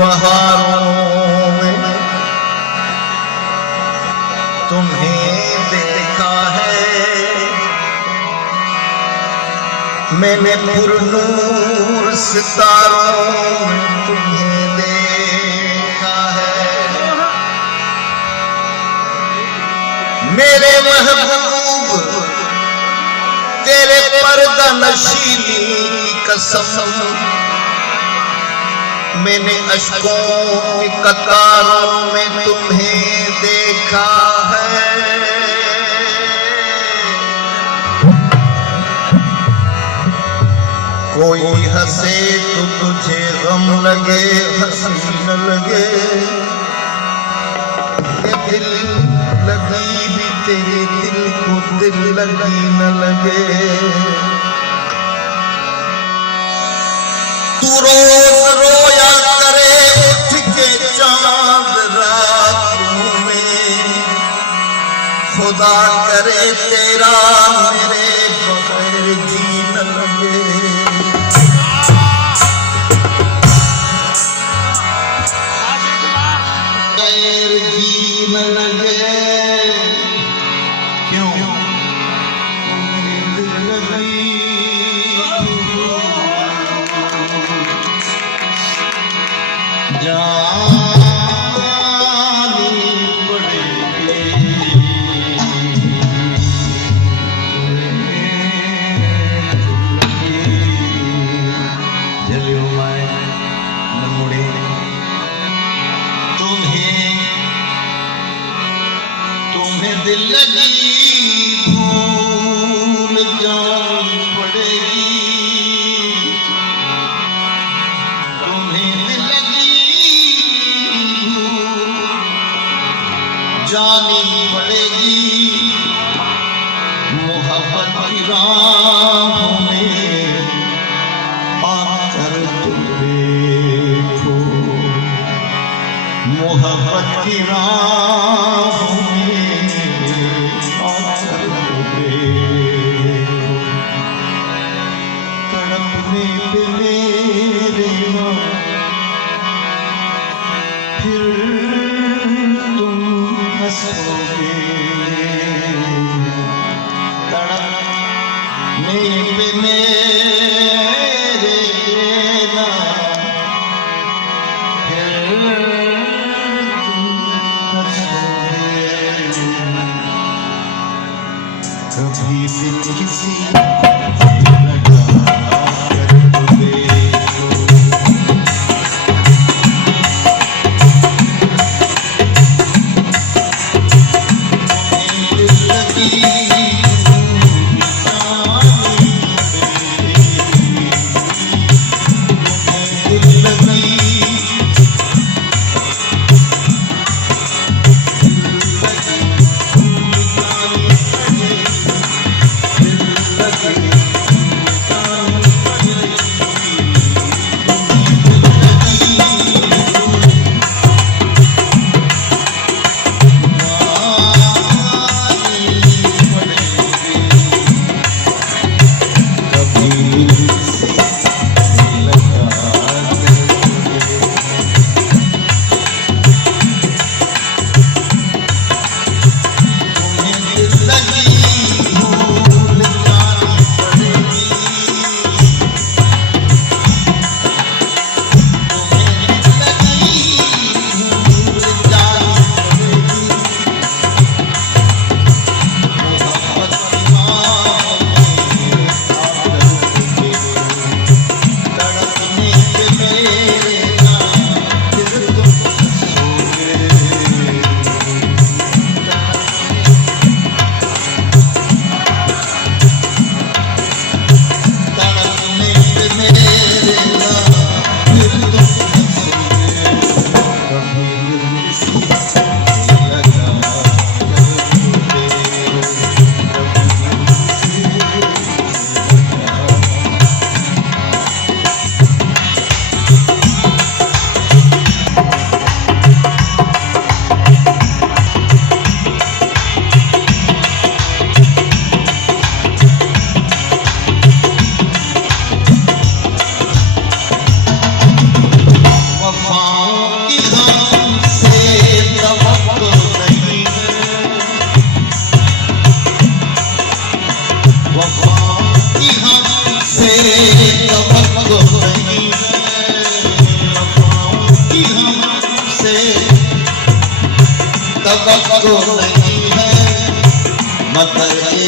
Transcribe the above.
बहारों में तुम्हें देखा है, मैंने पुरनूर सितारों में तुम्हें देखा है। मेरे महबूब तेरे पर्दा नशीली कसम, मैंने अश्कों की कतारों में तुम्हें देखा है। कोई हंसे तो तुझे गम लगे, हंसी न लगे, ये दिल लगी भी तेरे दिल को दिल लगी न लगे। तू रोज रोया करे उठ के चांद रातों में, खुदा करे तेरा मेरे बगैर जी न लगे। बगैर जी न लगे, क्यों मेरे दिल लगी जानी पड़ेगी। जलियो माए नमुड़े तुम्हें दिल लगी भूल जानी पड़ेगी। जानी पड़ेगी मोहब्बत की राहों में आकर तुम देखो, मोहब्बत की राहों में आकर तुम देखो। तड़पने पे मेरे माँ फिर हंसोगे, तड़पने पे मेरे ना फिर तुम हंसोगे। मोहब्बत को नहीं है मगर